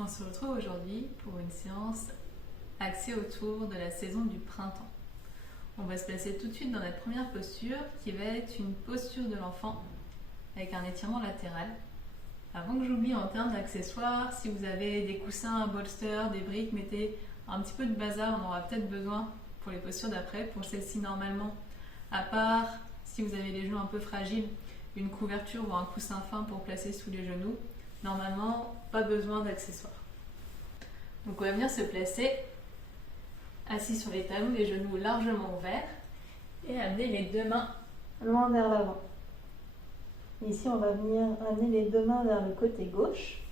On se retrouve aujourd'hui pour une séance axée autour de la saison du printemps. On va se placer tout de suite dans notre première posture qui va être une posture de l'enfant avec un étirement latéral. Avant que j'oublie, en termes d'accessoires, si vous avez des coussins, un bolster, des briques, mettez un petit peu de bazar, on aura peut-être besoin pour les postures d'après. Pour celle-ci, normalement, à part si vous avez les genoux un peu fragiles, une couverture ou un coussin fin pour placer sous les genoux, normalement, pas besoin d'accessoires. Donc on va venir se placer assis sur les talons, les genoux largement ouverts et amener les deux mains loin vers l'avant. Ici, on va venir amener les deux mains vers le côté gauche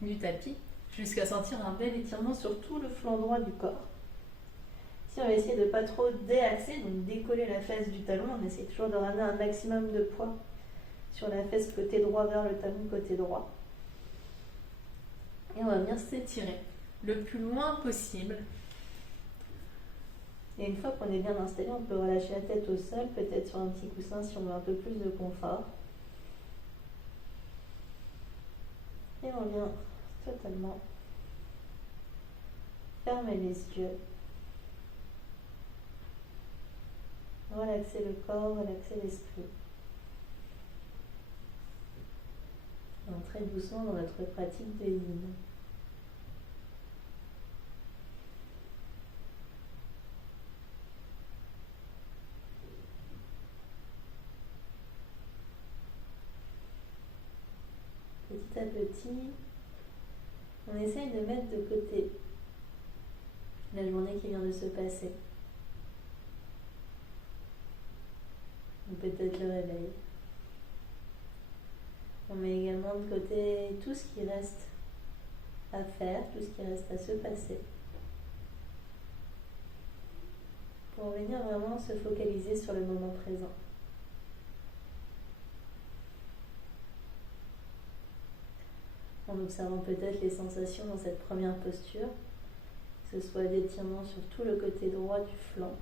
du tapis jusqu'à sentir un bel étirement sur tout le flanc droit du corps. Ici, on va essayer de ne pas trop déaxer, donc décoller la fesse du talon. On essaie toujours de ramener un maximum de poids sur la fesse côté droit vers le talon côté droit. Et on va venir s'étirer le plus loin possible. Et une fois qu'on est bien installé, on peut relâcher la tête au sol, peut-être sur un petit coussin si on veut un peu plus de confort. Et on vient totalement fermer les yeux. Relaxer le corps, relaxer l'esprit. Entrer doucement dans notre pratique de yin. Petit à petit, on essaye de mettre de côté la journée qui vient de se passer. Ou peut-être le réveil. On met également de côté tout ce qui reste à faire, tout ce qui reste à se passer. Pour venir vraiment se focaliser sur le moment présent. En observant peut-être les sensations dans cette première posture, que ce soit d'étirement sur tout le côté droit du flanc,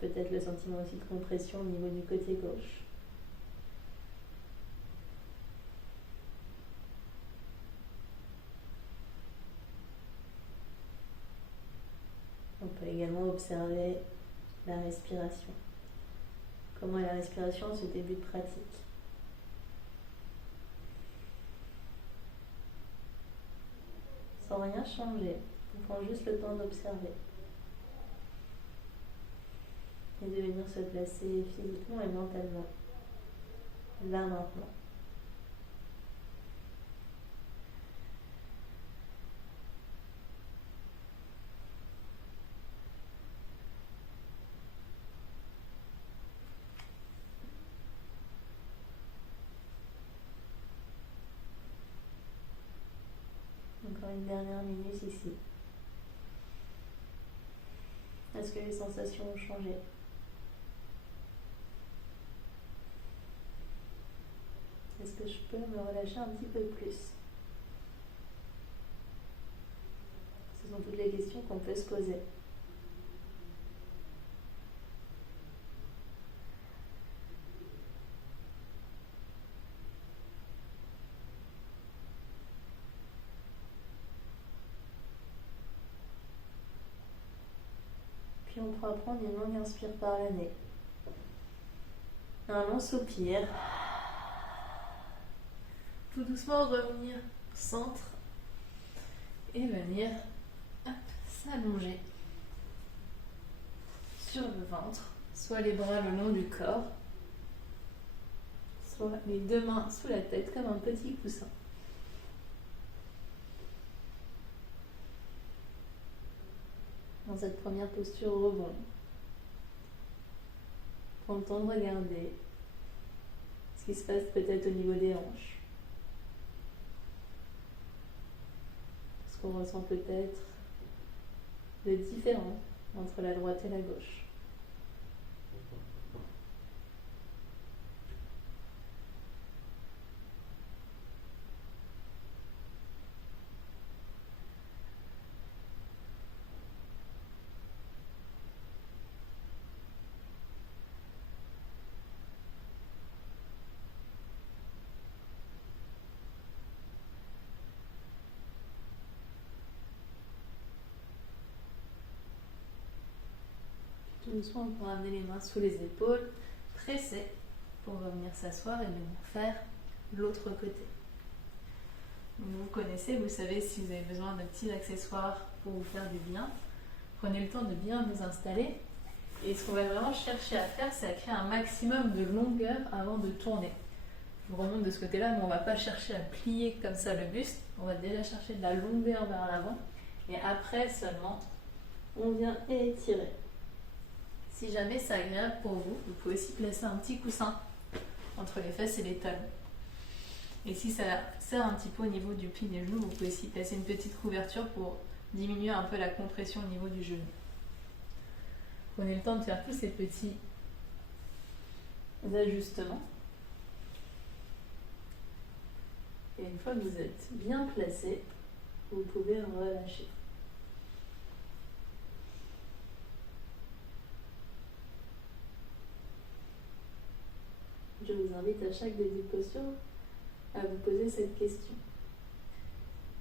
peut-être le sentiment aussi de compression au niveau du côté gauche. On peut également observer la respiration. Comment est la respiration en ce début de pratique? Sans rien changer, on prend juste le temps d'observer. Et de venir se placer physiquement et mentalement. Là maintenant. Encore une dernière minute ici. Est-ce que les sensations ont changé? Est-ce que je peux me relâcher un petit peu plus? Ce sont toutes les questions qu'on peut se poser. Puis on pourra prendre une longue inspire par le nez. Un long soupir. Tout doucement revenir au centre et venir s'allonger sur le ventre, soit les bras le long du corps, soit les deux mains sous la tête comme un petit coussin. Dans cette première posture rebond, prends le temps de regarder ce qui se passe peut-être au niveau des hanches. Ce qu'on ressent peut-être de différent entre la droite et la gauche. doucement, on peut ramener les mains sous les épaules, presser pour revenir s'asseoir et venir faire l'autre côté. Donc, vous connaissez, vous savez si vous avez besoin de petits accessoires pour vous faire du bien. Prenez le temps de bien vous installer. Et ce qu'on va vraiment chercher à faire, c'est à créer un maximum de longueur avant de tourner. Je vous remonte de ce côté-là, mais on ne va pas chercher à plier comme ça le buste. On va déjà chercher de la longueur vers l'avant. Et après seulement, on vient étirer. Si jamais c'est agréable pour vous, vous pouvez aussi placer un petit coussin entre les fesses et les talons. Et si ça sert un petit peu au niveau du pli des genoux, vous pouvez aussi placer une petite couverture pour diminuer un peu la compression au niveau du genou. Prenez le temps de faire tous ces petits ajustements. Et une fois que vous êtes bien placé, vous pouvez relâcher. Je vous invite à chaque début de posture à vous poser cette question.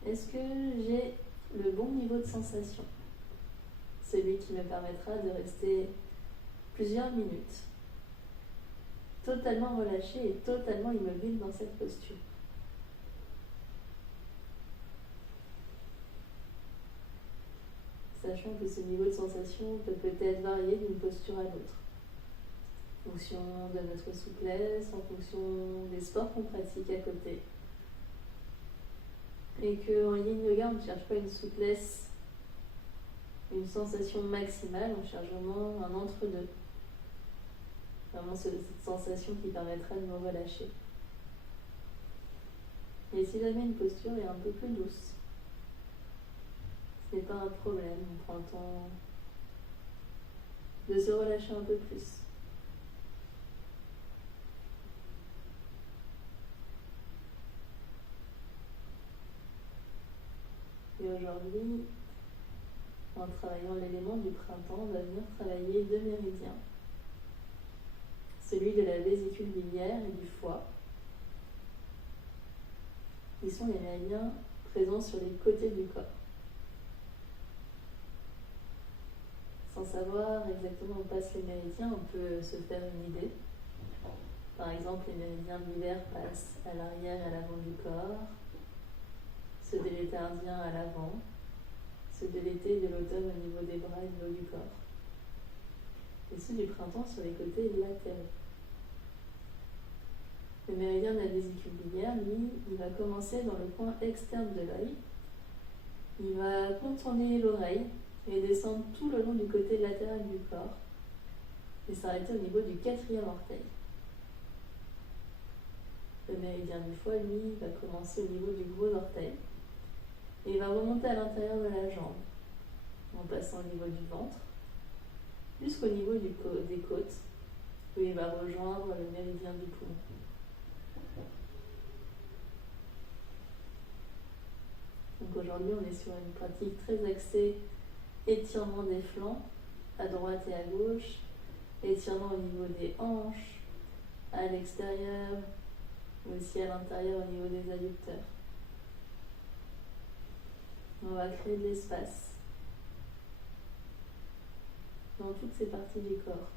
Est-ce que j'ai le bon niveau de sensation? Celui qui me permettra de rester plusieurs minutes, totalement relâché et totalement immobile dans cette posture. Sachant que ce niveau de sensation peut peut-être varier d'une posture à l'autre, en fonction de notre souplesse, en fonction des sports qu'on pratique à côté. Et qu'en yin yoga, on ne cherche pas une souplesse, une sensation maximale, on cherche vraiment un entre-deux. Vraiment cette sensation qui permettra de nous relâcher. Et si jamais une posture est un peu plus douce, ce n'est pas un problème, on prend le temps de se relâcher un peu plus. Et aujourd'hui, en travaillant l'élément du printemps, on va venir travailler deux méridiens. Celui de la vésicule biliaire et du foie, qui sont les méridiens présents sur les côtés du corps. Sans savoir exactement où passent les méridiens, on peut se faire une idée. Par exemple, les méridiens de l'hiver passent à l'arrière et à l'avant du corps, ceux de l'été indien à l'avant, ceux de l'été et de l'automne au niveau des bras et du haut du corps, et ceux du printemps sur les côtés latéraux. Le méridien de la vésicule biliaire, lui, il va commencer dans le coin externe de l'œil. Il va contourner l'oreille et descendre tout le long du côté latéral du corps et s'arrêter au niveau du quatrième orteil. Le méridien du foie, lui, va commencer au niveau du gros orteil et il va remonter à l'intérieur de la jambe en passant au niveau du ventre jusqu'au niveau des côtes où il va rejoindre le méridien du poumon. Donc aujourd'hui, on est sur une pratique très axée étirement des flancs, à droite et à gauche, étirement au niveau des hanches, à l'extérieur, mais aussi à l'intérieur au niveau des adducteurs. On va créer de l'espace dans toutes ces parties du corps.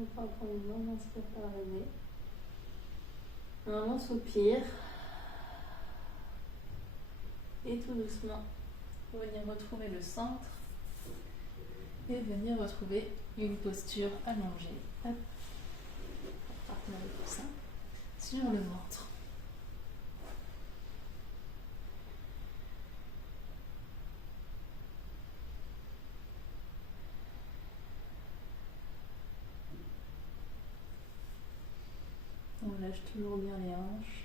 On va prendre une longue inspire par le nez. Un long soupir. Et tout doucement, venir retrouver le centre et venir retrouver une posture allongée. Hop. Partir le coussin sur le ventre. On lâche toujours bien les hanches.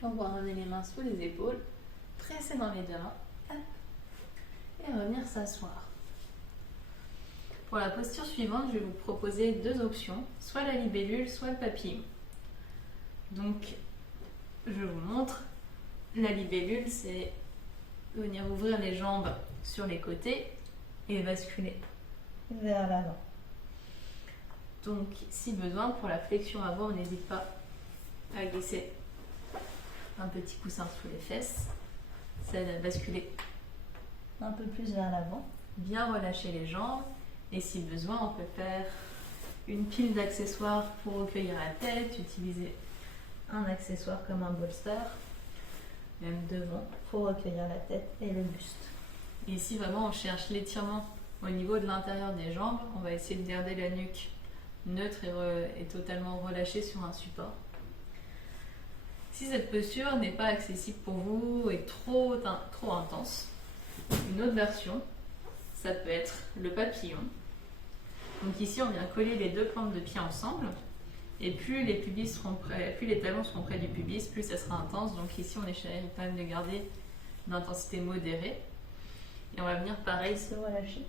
Puis on va ramener les mains sous les épaules, presser dans les deux mains, hop, et revenir s'asseoir. Pour la posture suivante, je vais vous proposer deux options, soit la libellule, soit le papillon. Donc, je vous montre. La libellule, c'est venir ouvrir les jambes sur les côtés et basculer vers l'avant. Donc, si besoin, pour la flexion avant, on n'hésite pas à glisser un petit coussin sous les fesses. Ça aide à basculer un peu plus vers l'avant. Bien relâcher les jambes. Et si besoin, on peut faire une pile d'accessoires pour recueillir la tête, utiliser un accessoire comme un bolster, même devant, pour recueillir la tête et le buste. Et ici, vraiment, on cherche l'étirement au niveau de l'intérieur des jambes. On va essayer de garder la nuque neutre et totalement relâchée sur un support. Si cette posture n'est pas accessible pour vous et trop intense, une autre version, ça peut être le papillon. Donc ici, on vient coller les deux plantes de pied ensemble. Et plus les talons seront près du pubis, plus ça sera intense. Donc ici, on essaie quand même de garder une intensité modérée. Et on va venir pareil se relâcher.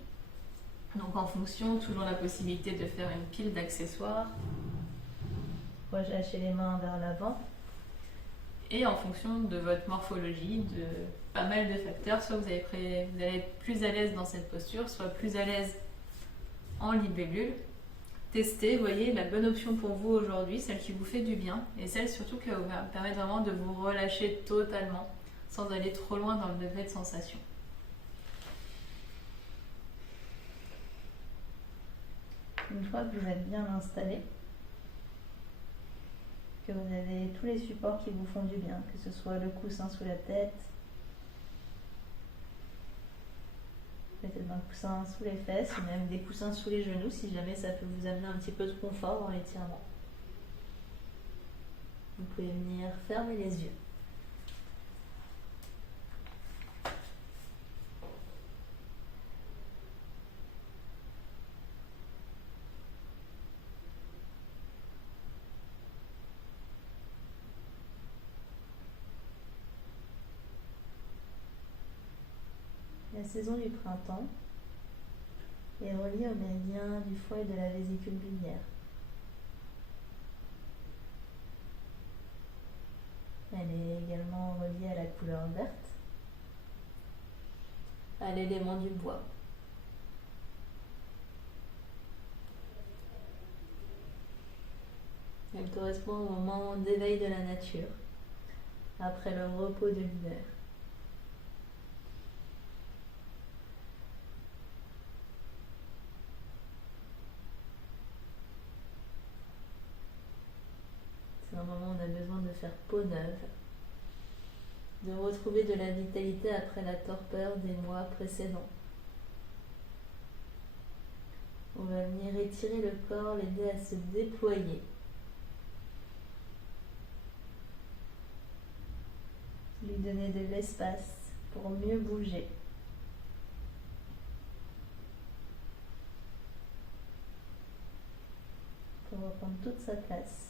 Donc en fonction, toujours la possibilité de faire une pile d'accessoires. Relâcher les mains vers l'avant. Et en fonction de votre morphologie, de pas mal de facteurs, soit vous allez être plus à l'aise dans cette posture, soit plus à l'aise en libellule. Testez, voyez la bonne option pour vous aujourd'hui, celle qui vous fait du bien, et celle surtout qui va vous permettre vraiment de vous relâcher totalement, sans aller trop loin dans le degré de sensation. Une fois que vous êtes bien installé, que vous avez tous les supports qui vous font du bien, que ce soit le coussin sous la tête, peut-être un coussin sous les fesses, ou même des coussins sous les genoux si jamais ça peut vous amener un petit peu de confort dans l'étirement. Vous pouvez venir fermer les yeux. La saison du printemps est reliée au méridien du foie et de la vésicule biliaire. Elle est également reliée à la couleur verte, à l'élément du bois. Elle correspond au moment d'éveil de la nature, après le repos de l'hiver. C'est un moment où on a besoin de faire peau neuve, de retrouver de la vitalité après la torpeur des mois précédents. On va venir étirer le corps, l'aider à se déployer. Lui donner de l'espace pour mieux bouger. Pour reprendre toute sa place.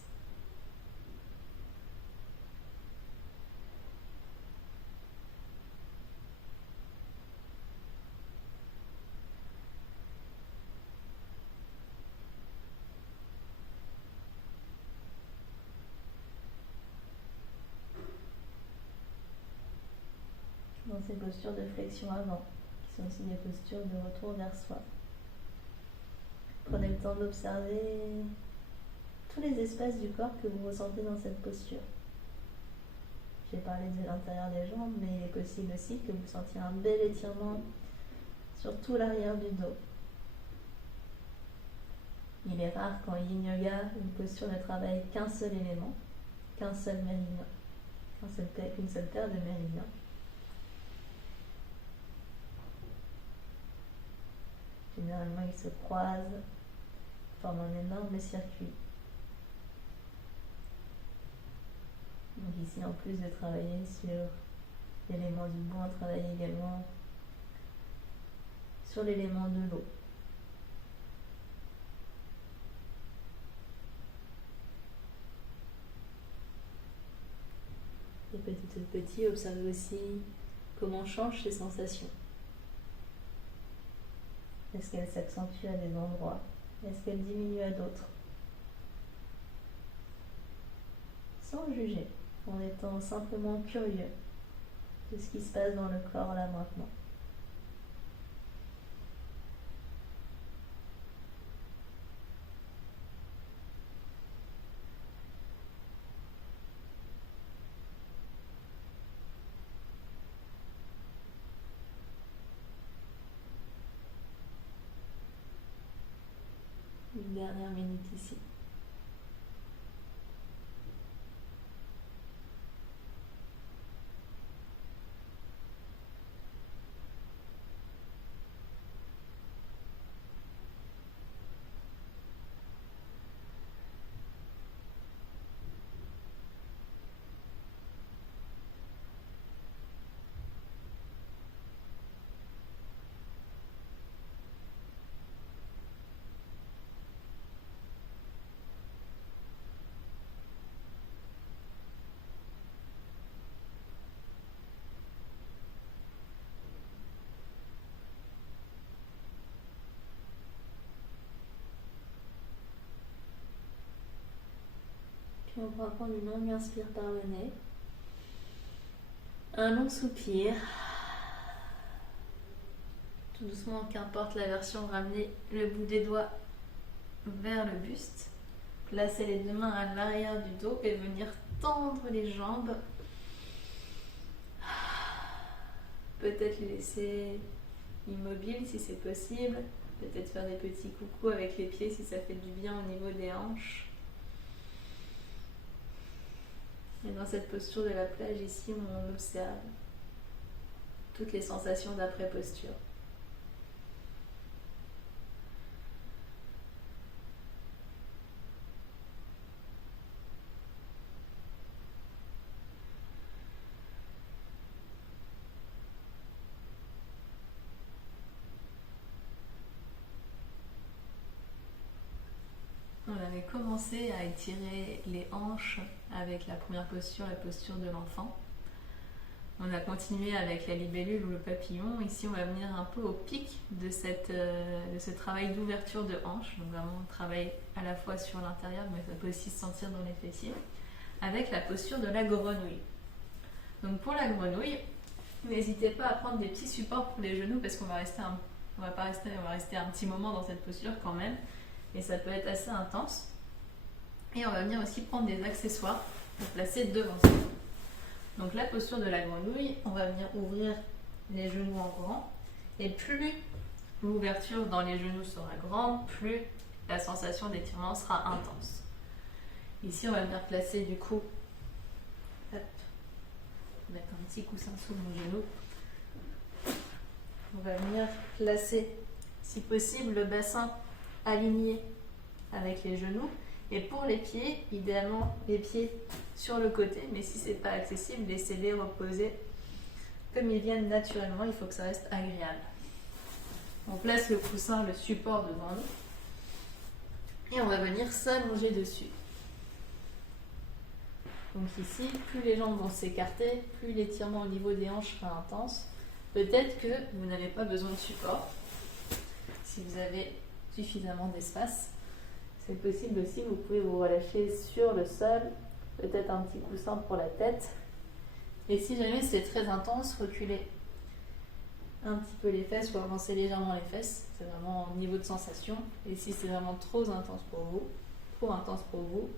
Dans ces postures de flexion avant, qui sont aussi des postures de retour vers soi. Prenez le temps d'observer tous les espaces du corps que vous ressentez dans cette posture. J'ai parlé de l'intérieur des jambes, mais il est possible aussi que vous sentiez un bel étirement sur tout l'arrière du dos. Il est rare qu'en yin yoga, une posture ne travaille qu'un seul élément, qu'un seul méridien, qu'une seule paire de méridiens. Généralement, ils se croisent, forment un énorme circuit. Donc ici, en plus de travailler sur l'élément du bois, on travaille également sur l'élément de l'eau. Et petit, observez aussi comment changent ces sensations. Est-ce qu'elles s'accentuent à des endroits? Est-ce qu'elles diminuent à d'autres? Sans juger, en étant simplement curieux de ce qui se passe dans le corps là maintenant. Une dernière minute ici. Puis on va prendre une longue inspire par le nez. Un long soupir. Tout doucement, qu'importe la version, ramenez le bout des doigts vers le buste. Placez les deux mains à l'arrière du dos et venir tendre les jambes. Peut-être les laisser immobiles si c'est possible. Peut-être faire des petits coucous avec les pieds si ça fait du bien au niveau des hanches. Et dans cette posture de la plage ici, on observe toutes les sensations d'après-posture. On avait commencé à étirer les hanches avec la première posture, la posture de l'enfant. On a continué avec la libellule ou le papillon. Ici, on va venir un peu au pic de ce travail d'ouverture de hanche. Donc vraiment, on travaille à la fois sur l'intérieur, mais ça peut aussi se sentir dans les fessiers, avec la posture de la grenouille. Donc pour la grenouille, n'hésitez pas à prendre des petits supports pour les genoux parce qu'on va rester on va rester un petit moment dans cette posture quand même. Et ça peut être assez intense. Et on va venir aussi prendre des accessoires pour placer devant ça. Donc la posture de la grenouille, on va venir ouvrir les genoux en grand. Et plus l'ouverture dans les genoux sera grande, plus la sensation d'étirement sera intense. Ici, on va venir placer du coup, mettre un petit coussin sous mon genou. On va venir placer, si possible, le bassin aligné avec les genoux. Et pour les pieds, idéalement les pieds sur le côté, mais si ce n'est pas accessible, laissez-les reposer comme ils viennent naturellement, il faut que ça reste agréable. On place le coussin, le support devant nous et on va venir s'allonger dessus. Donc ici, plus les jambes vont s'écarter, plus l'étirement au niveau des hanches sera intense. Peut-être que vous n'avez pas besoin de support. Si vous avez suffisamment d'espace, c'est possible aussi, vous pouvez vous relâcher sur le sol, peut-être un petit coussin pour la tête. Et si jamais c'est très intense, reculez un petit peu les fesses ou avancez légèrement les fesses, c'est vraiment au niveau de sensation. Et si c'est vraiment trop intense pour vous,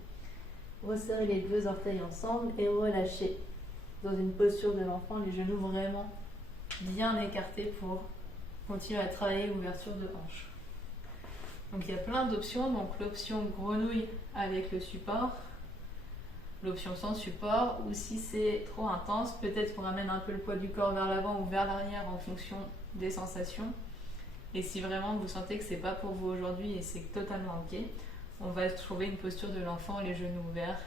resserrez les deux orteils ensemble et relâchez dans une posture de l'enfant, les genoux vraiment bien écartés pour continuer à travailler l'ouverture de hanche. Donc il y a plein d'options, donc l'option grenouille avec le support, l'option sans support, ou si c'est trop intense, peut-être qu'on ramène un peu le poids du corps vers l'avant ou vers l'arrière en fonction des sensations. Et si vraiment vous sentez que c'est pas pour vous aujourd'hui et c'est totalement ok, on va trouver une posture de l'enfant, les genoux ouverts,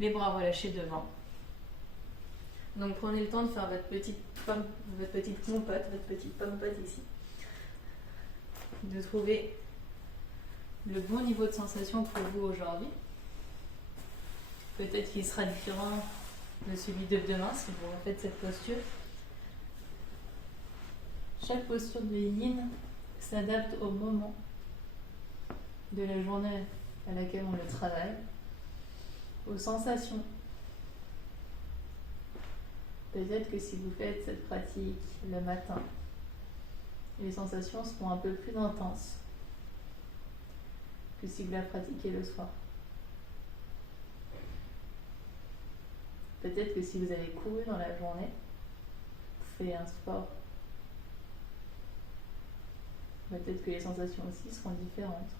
les bras relâchés devant. Donc prenez le temps de faire votre petite pompote ici. De trouver le bon niveau de sensation pour vous aujourd'hui. Peut-être qu'il sera différent de celui de demain si vous refaites cette posture. Chaque posture de yin s'adapte au moment de la journée à laquelle on le travaille, aux sensations. Peut-être que si vous faites cette pratique le matin, les sensations seront un peu plus intenses que si vous la pratiquez le soir. Peut-être que si vous avez couru dans la journée, fait un sport, peut-être que les sensations aussi seront différentes.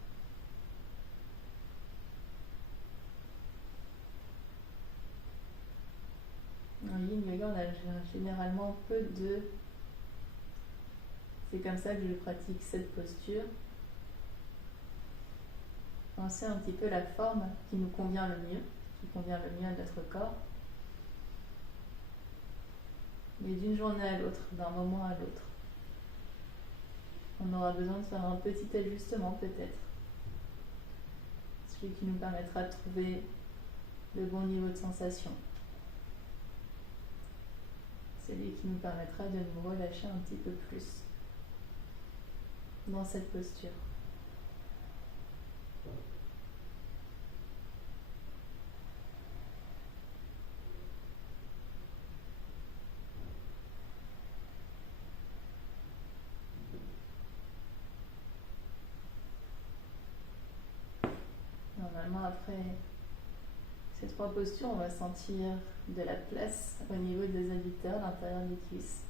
En yin yoga, on a généralement peu de... C'est comme ça que je pratique cette posture. On sait un petit peu la forme qui nous convient le mieux, qui convient le mieux à notre corps. Mais d'une journée à l'autre, d'un moment à l'autre, on aura besoin de faire un petit ajustement peut-être. Celui qui nous permettra de trouver le bon niveau de sensation. Celui qui nous permettra de nous relâcher un petit peu plus dans cette posture. Normalement, après ces trois postures, on va sentir de la place au niveau des adducteurs, l'intérieur des cuisses.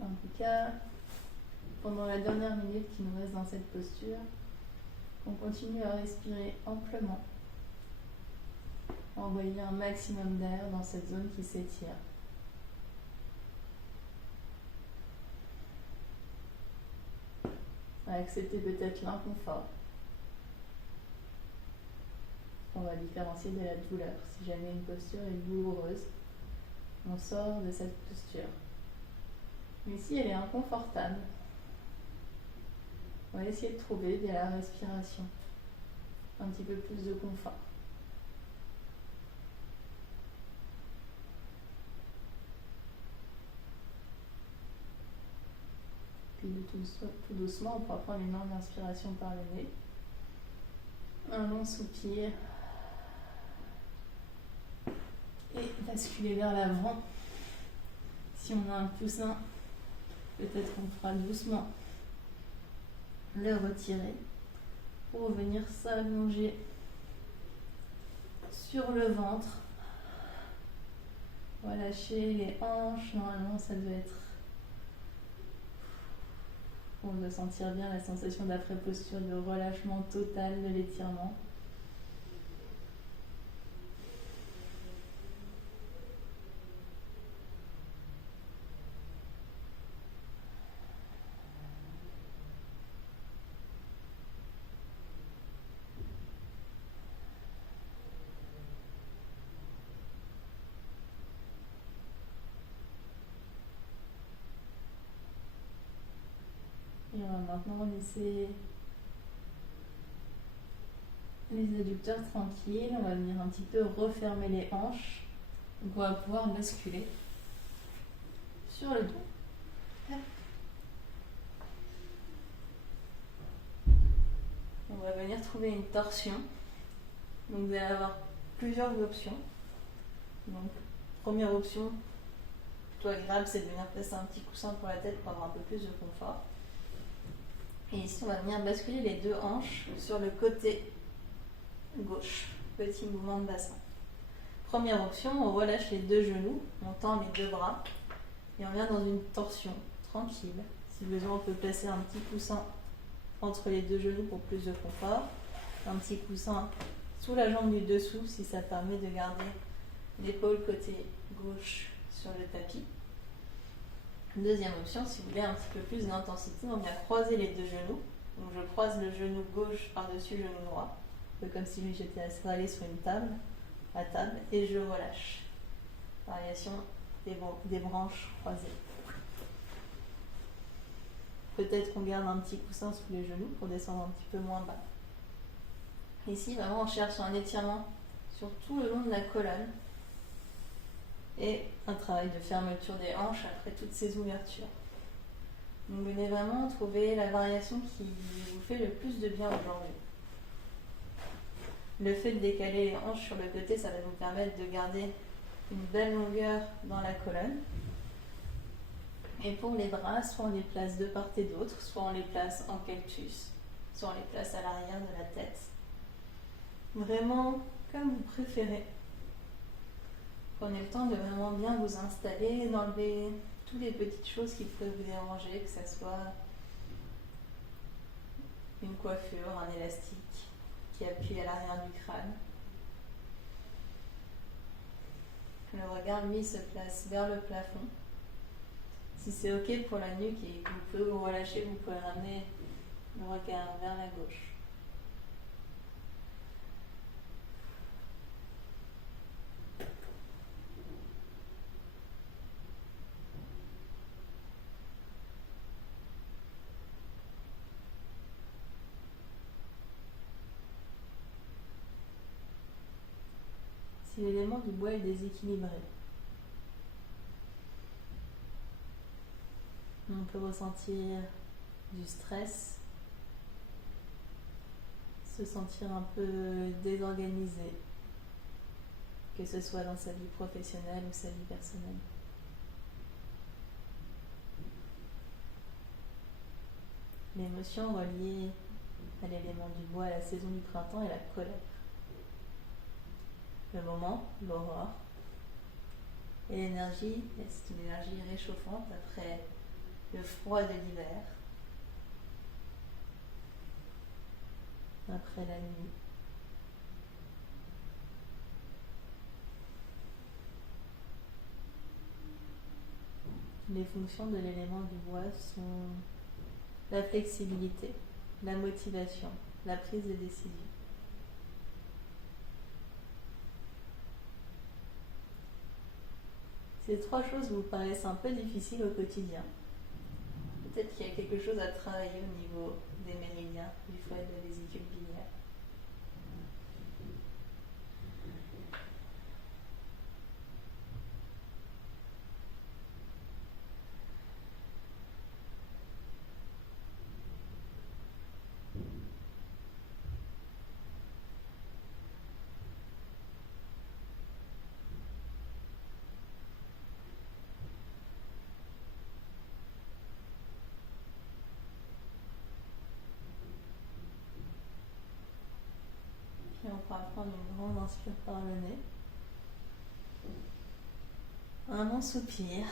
En tout cas, pendant la dernière minute qui nous reste dans cette posture, on continue à respirer amplement, envoyer un maximum d'air dans cette zone qui s'étire. À accepter peut-être l'inconfort. On va différencier de la douleur. Si jamais une posture est douloureuse, on sort de cette posture. Mais si elle est inconfortable, on va essayer de trouver via la respiration un petit peu plus de confort. Puis tout doucement, on pourra prendre une longue inspiration par le nez. Un long soupir. Et basculer vers l'avant. Si on a un coussin, peut-être qu'on fera doucement le retirer pour venir s'allonger sur le ventre. Relâcher les hanches. Normalement, ça doit être... On doit sentir bien la sensation d'après-posture, de relâchement total de l'étirement. Et on va maintenant laisser les adducteurs tranquilles. On va venir un petit peu refermer les hanches. Donc on va pouvoir basculer sur le dos. On va venir trouver une torsion. Donc vous allez avoir plusieurs options. Donc première option, plutôt agréable, c'est de venir placer un petit coussin pour la tête pour avoir un peu plus de confort. Et ici, on va venir basculer les deux hanches sur le côté gauche. Petit mouvement de bassin. Première option, on relâche les deux genoux, on tend les deux bras et on vient dans une torsion tranquille. Si besoin, on peut placer un petit coussin entre les deux genoux pour plus de confort. Un petit coussin sous la jambe du dessous si ça permet de garder l'épaule côté gauche sur le tapis. Deuxième option, si vous voulez un petit peu plus d'intensité, on vient croiser les deux genoux. Donc je croise le genou gauche par-dessus le genou droit, un peu comme si j'étais installé sur une table, à table, et je relâche. Variation des branches croisées. peut-être qu'on garde un petit coussin sous les genoux pour descendre un petit peu moins bas. Ici, vraiment, on cherche un étirement sur tout le long de la colonne et un travail de fermeture des hanches après toutes ces ouvertures. Donc, venez vraiment trouver la variation qui vous fait le plus de bien aujourd'hui. Le fait de décaler les hanches sur le côté, ça va vous permettre de garder une belle longueur dans la colonne. Et pour les bras, soit on les place de part et d'autre, soit on les place en cactus, soit on les place à l'arrière de la tête. Vraiment comme vous préférez. Prenez le temps de vraiment bien vous installer, d'enlever toutes les petites choses qui pourraient vous déranger, que ce soit une coiffure, un élastique qui appuie à l'arrière du crâne. Le regard, lui, se place vers le plafond. Si c'est ok pour la nuque et que vous pouvez vous relâcher, vous pouvez ramener le regard vers la gauche. Si l'élément du bois est déséquilibré, on peut ressentir du stress, se sentir un peu désorganisé, que ce soit dans sa vie professionnelle ou sa vie personnelle. L'émotion reliée à l'élément du bois à la saison du printemps est la colère. Le moment, l'aurore. Et l'énergie, c'est une énergie réchauffante après le froid de l'hiver, après la nuit. Les fonctions de l'élément du bois sont la flexibilité, la motivation, la prise de décision. Ces trois choses vous paraissent un peu difficiles au quotidien. Peut-être qu'il y a quelque chose à travailler au niveau des méridiens, du foie de la vésicule biliaire. Et on pourra prendre une grande inspire par le nez. Un long soupir.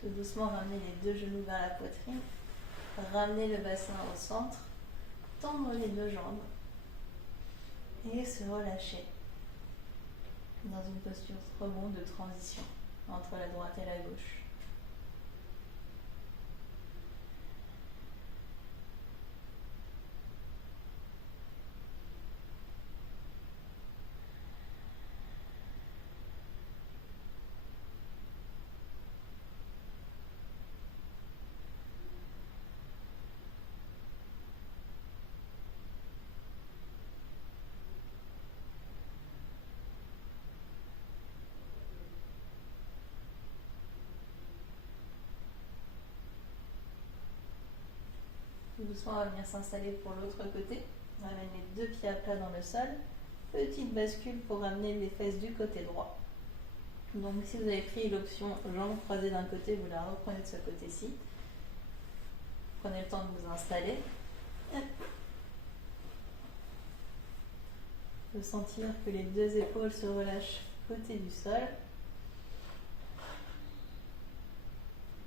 Tout doucement, ramener les deux genoux vers la poitrine. Ramener le bassin au centre. Tendre les deux jambes. Et se relâcher. Dans une posture rebond de transition entre la droite et la gauche. Tout doucement, on va venir s'installer pour l'autre côté. On ramène les deux pieds à plat dans le sol. Petite bascule pour ramener les fesses du côté droit. Donc si vous avez pris l'option jambes croisées d'un côté, vous la reprenez de ce côté-ci. Prenez le temps de vous installer. De sentir que les deux épaules se relâchent côté du sol.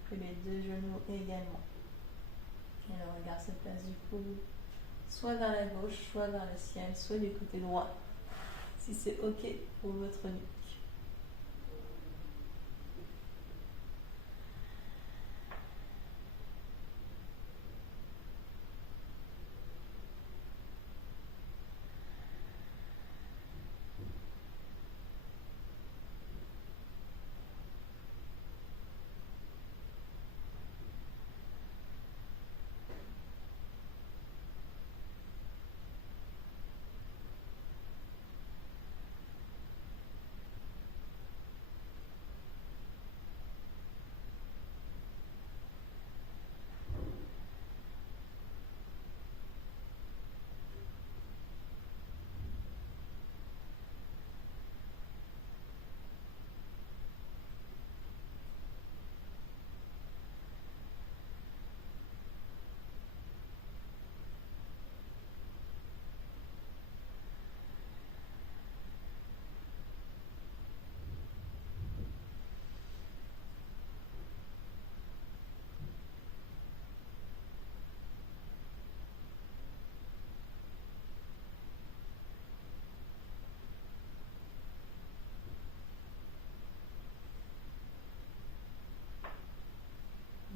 Que les deux genoux également. Et le regard se place du coup soit vers la gauche, soit vers le ciel, soit du côté droit, si c'est ok pour votre nuque.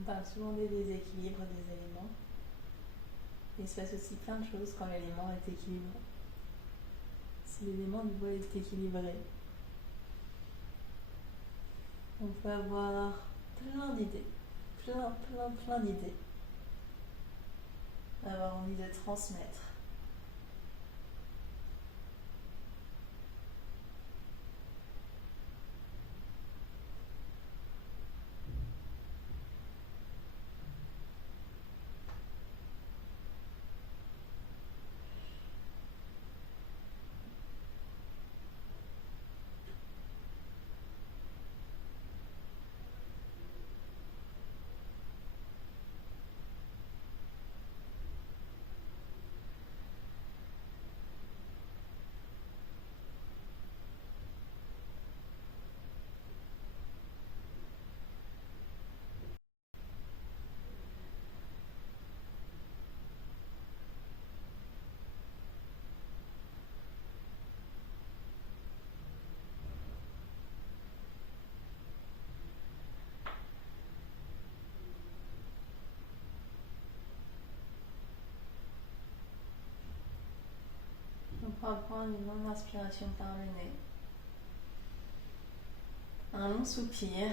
On parle souvent des déséquilibres des éléments. Il se passe aussi plein de choses quand l'élément est équilibré. Si l'élément du bois est équilibré, on peut avoir plein d'idées, plein d'idées, avoir envie de transmettre. On va prendre une longue inspiration par le nez. Un long soupir.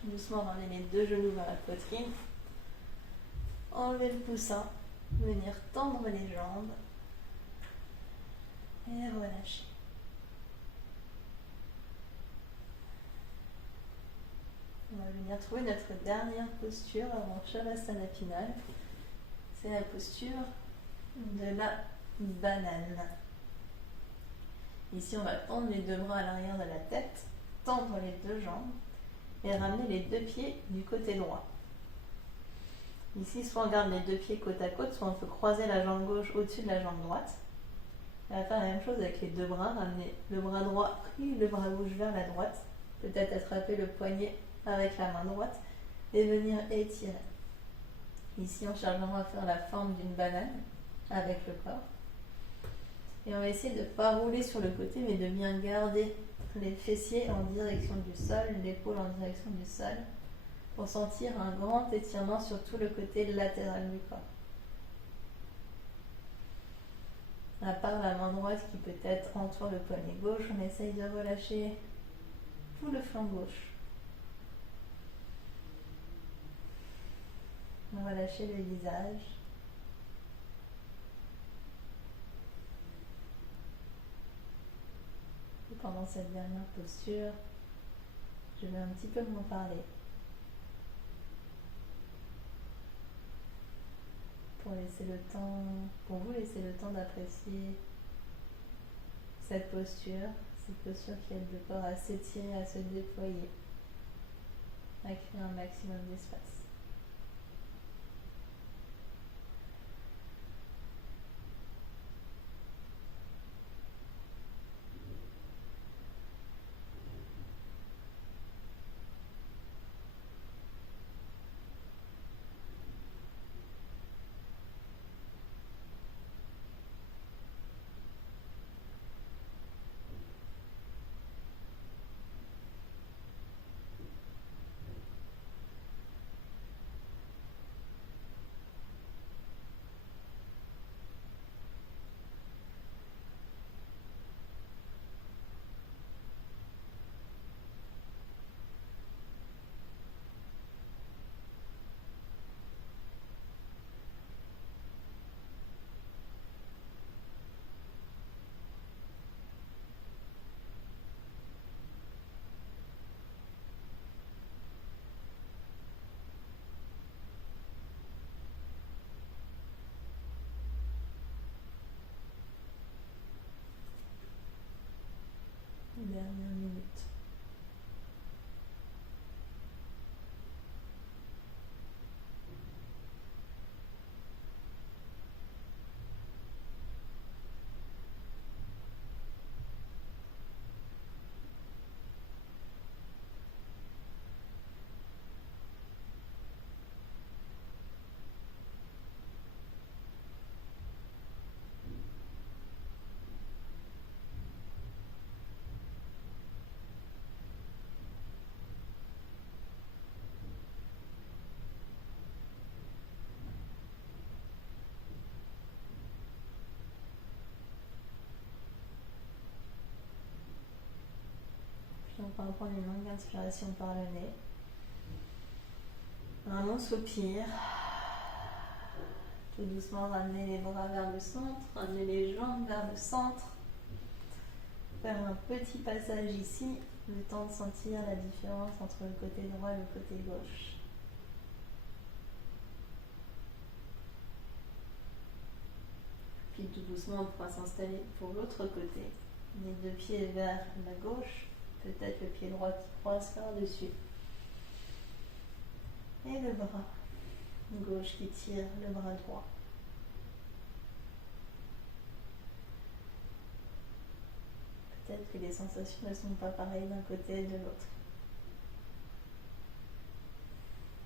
Tout doucement, ramener les deux genoux vers la poitrine. Enlever le coussin. Venir tendre les jambes. Et relâcher. On va venir trouver notre dernière posture avant Shavasana finale. C'est la posture de la banane. Ici, on va tendre les deux bras à l'arrière de la tête, tendre les deux jambes et ramener les deux pieds du côté droit. Ici, soit on garde les deux pieds côte à côte, soit on peut croiser la jambe gauche au-dessus de la jambe droite. On va faire la même chose avec les deux bras, ramener le bras droit puis le bras gauche vers la droite, peut-être attraper le poignet avec la main droite et venir étirer. Ici, on cherche vraiment à faire la forme d'une banane avec le corps. Et on va essayer de ne pas rouler sur le côté, mais de bien garder les fessiers en direction du sol, l'épaule en direction du sol, pour sentir un grand étirement sur tout le côté latéral du corps. À part la main droite qui peut-être entoure le poignet gauche, on essaye de relâcher tout le flanc gauche. On va relâcher le visage. Et pendant cette dernière posture, je vais un petit peu m'en parler. Pour vous laisser le temps d'apprécier cette posture qui aide le corps à s'étirer, à se déployer, à créer un maximum d'espace. Dernière minute. on va prendre une longue inspiration par le nez. Un long soupir. Tout doucement, ramener les bras vers le centre, ramener les jambes vers le centre. Faire un petit passage ici, le temps de sentir la différence entre le côté droit et le côté gauche. Puis tout doucement, on pourra s'installer pour l'autre côté. Les deux pieds vers la gauche, peut-être le pied droit qui croise par-dessus. Et le bras gauche qui tire le bras droit. Peut-être que les sensations ne sont pas pareilles d'un côté et de l'autre.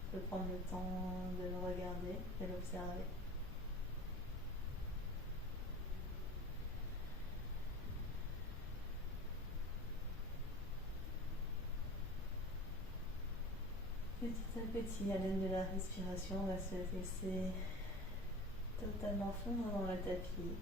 On peut prendre le temps de le regarder, de l'observer. Petit à petit, à l'aide de la respiration, on va se laisser totalement fondre dans le tapis.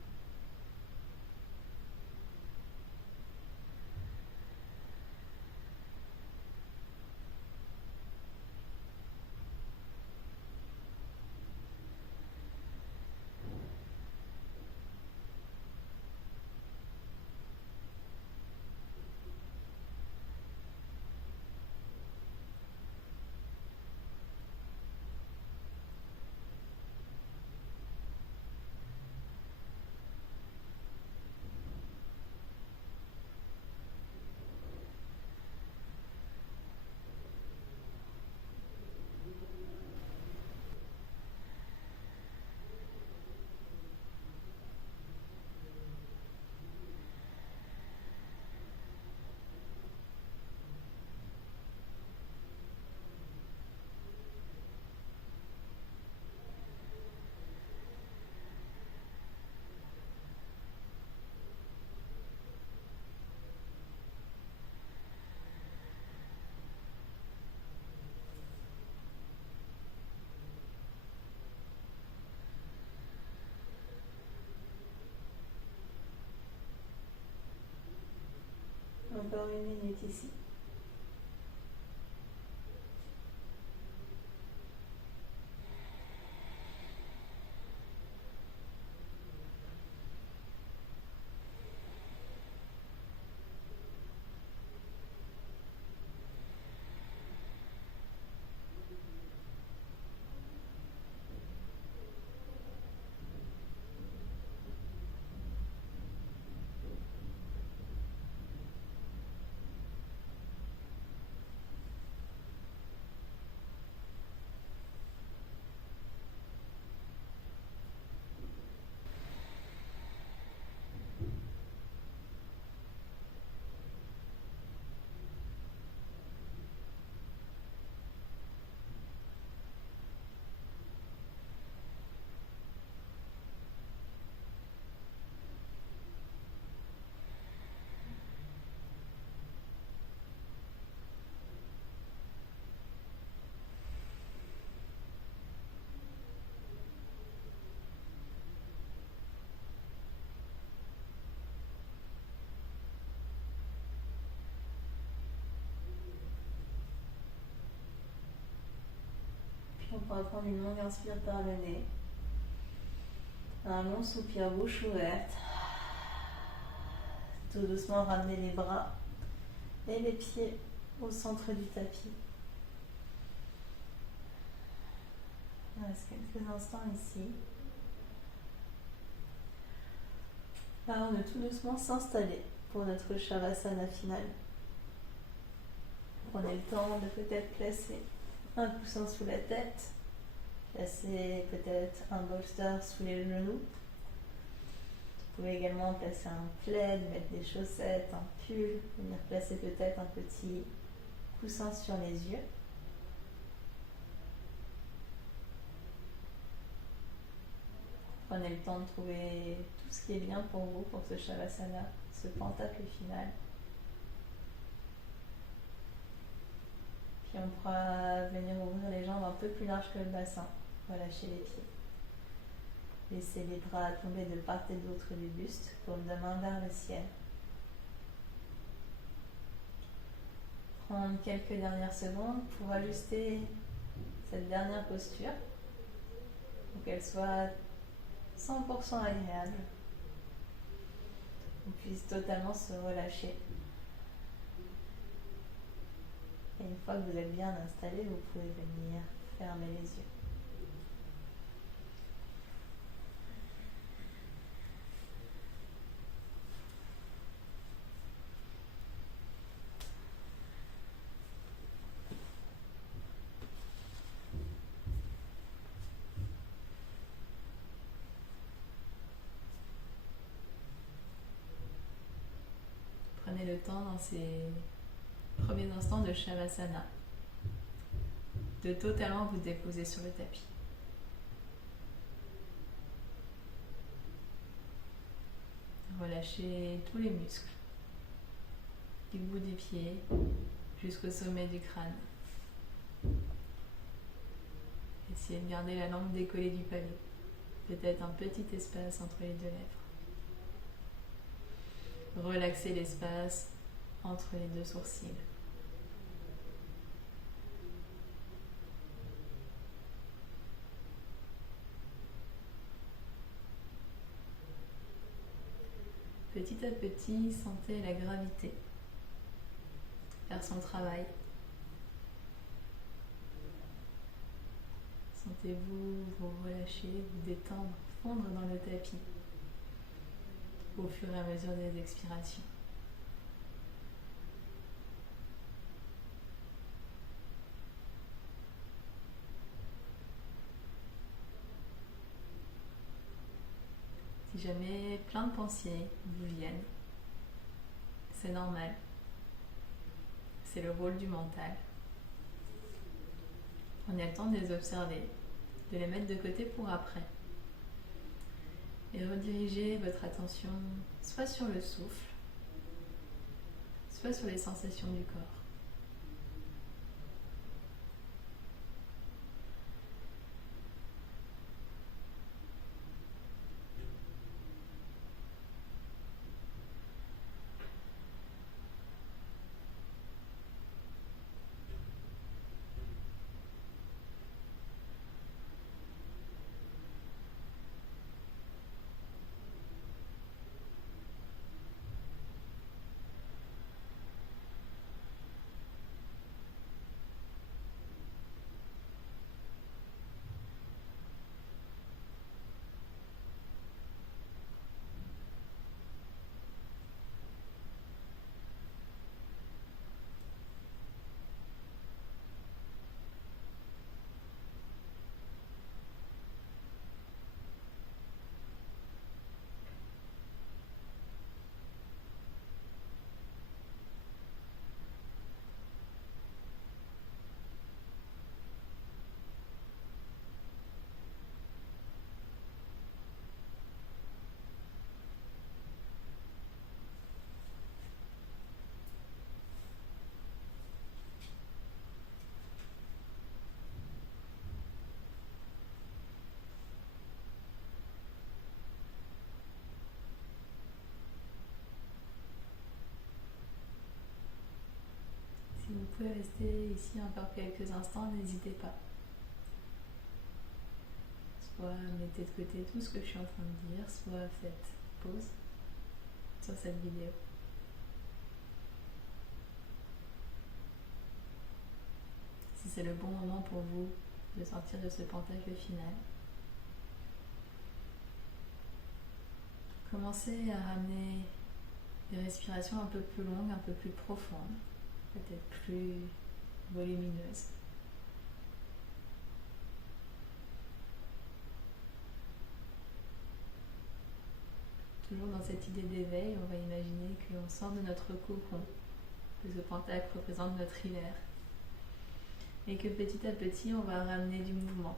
Encore 1 minute ici. On pourra prendre une longue inspire par le nez. Un long soupir, bouche ouverte. Tout doucement ramener les bras et les pieds au centre du tapis. Il reste quelques instants ici. Là, on va tout doucement s'installer pour notre Shavasana final. Prenez le temps de peut-être placer un coussin sous la tête, placer peut-être un bolster sous les genoux. Vous pouvez également placer un plaid, mettre des chaussettes, un pull, venir placer peut-être un petit coussin sur les yeux. Prenez le temps de trouver tout ce qui est bien pour vous, pour ce Shavasana, ce pentacle final. Puis on pourra venir ouvrir les jambes un peu plus larges que le bassin. Relâcher les pieds. Laissez les bras tomber de part et d'autre du buste, paume de main vers le ciel. prendre quelques dernières secondes pour ajuster cette dernière posture pour qu'elle soit 100% agréable. On puisse totalement se relâcher. Et une fois que vous êtes bien installé, vous pouvez venir fermer les yeux. Prenez le temps dans ces premiers instants de Shavasana de totalement vous déposer sur le tapis. Relâchez tous les muscles, du bout des pieds jusqu'au sommet du crâne. Essayez de garder la langue décollée du palais, peut-être un petit espace entre les deux lèvres. Relaxez l'espace entre les deux sourcils. Petit à petit, sentez la gravité faire son travail. Sentez-vous vous relâcher, vous détendre, fondre dans le tapis au fur et à mesure des expirations. Si jamais plein de pensées vous viennent, c'est normal. C'est le rôle du mental. Prenez le temps de les observer, de les mettre de côté pour après. Et redirigez votre attention soit sur le souffle, soit sur les sensations du corps. Si vous pouvez rester ici encore quelques instants, n'hésitez pas. Soit mettez de côté tout ce que je suis en train de dire, soit faites pause sur cette vidéo. Si c'est le bon moment pour vous de sortir de ce pentacle final, commencez à ramener des respirations un peu plus longues, un peu plus profondes, peut-être plus volumineuses. Toujours dans cette idée d'éveil, on va imaginer qu'on sort de notre cocon, que ce pentacle représente notre hiver, et que petit à petit, on va ramener du mouvement,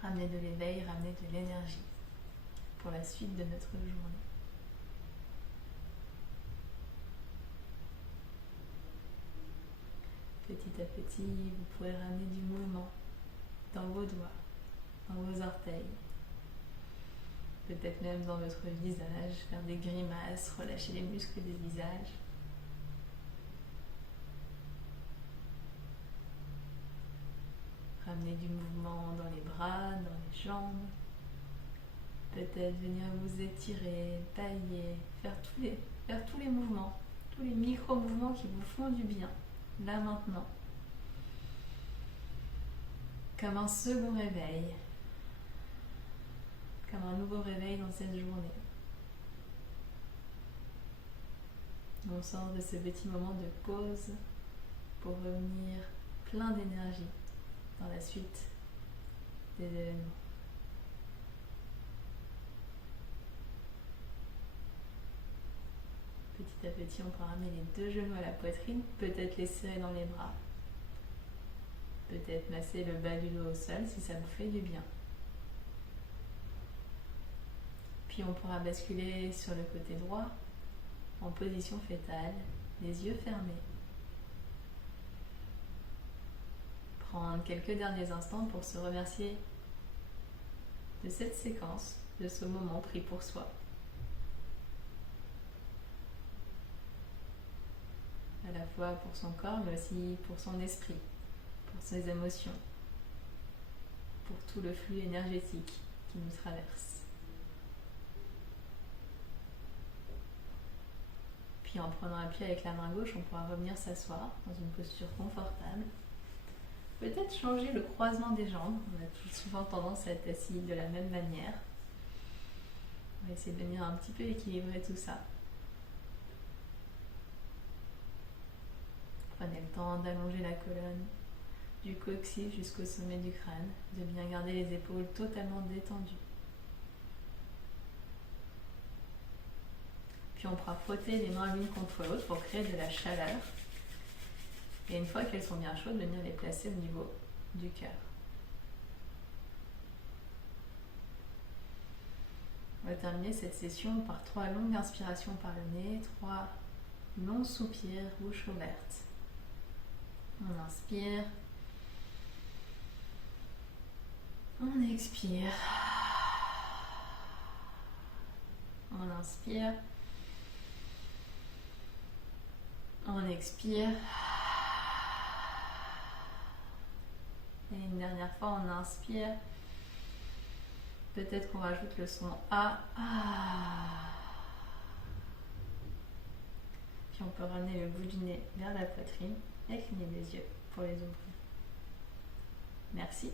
ramener de l'éveil, ramener de l'énergie pour la suite de notre journée. Petit à petit, vous pourrez ramener du mouvement dans vos doigts, dans vos orteils, peut-être même dans votre visage, faire des grimaces, relâcher les muscles du visage. Ramener du mouvement dans les bras, dans les jambes. Peut-être venir vous étirer, tailler, faire tous les mouvements, tous les micro-mouvements qui vous font du bien, là maintenant. Comme un second réveil, comme un nouveau réveil dans cette journée. On sort de ce petit moment de pause pour revenir plein d'énergie dans la suite des événements. Petit à petit, on peut ramener les deux genoux à la poitrine, peut-être les serrer dans les bras, peut-être masser le bas du dos au sol si ça vous fait du bien. Puis on pourra basculer sur le côté droit en position fétale, les yeux fermés. Prendre quelques derniers instants pour se remercier de cette séquence, de ce moment pris pour soi. À la fois pour son corps, mais aussi pour son esprit, pour ses émotions, pour tout le flux énergétique qui nous traverse. Puis en prenant appui avec la main gauche, on pourra revenir s'asseoir dans une posture confortable. Peut-être changer le croisement des jambes. On a souvent tendance à être assis de la même manière. On va essayer de venir un petit peu équilibrer tout ça. Prenez le temps d'allonger la colonne du coccyx jusqu'au sommet du crâne, de bien garder les épaules totalement détendues. Puis on pourra frotter les mains l'une contre l'autre pour créer de la chaleur. Et une fois qu'elles sont bien chaudes, venir les placer au niveau du cœur. On va terminer cette session par 3 longues inspirations par le nez, 3 longs soupirs, bouche ouverte. On inspire. On expire. On inspire. On expire. Et une dernière fois, on inspire. Peut-être qu'on rajoute le son A. Puis on peut ramener le bout du nez vers la poitrine et cligner des yeux pour les ouvrir. Merci.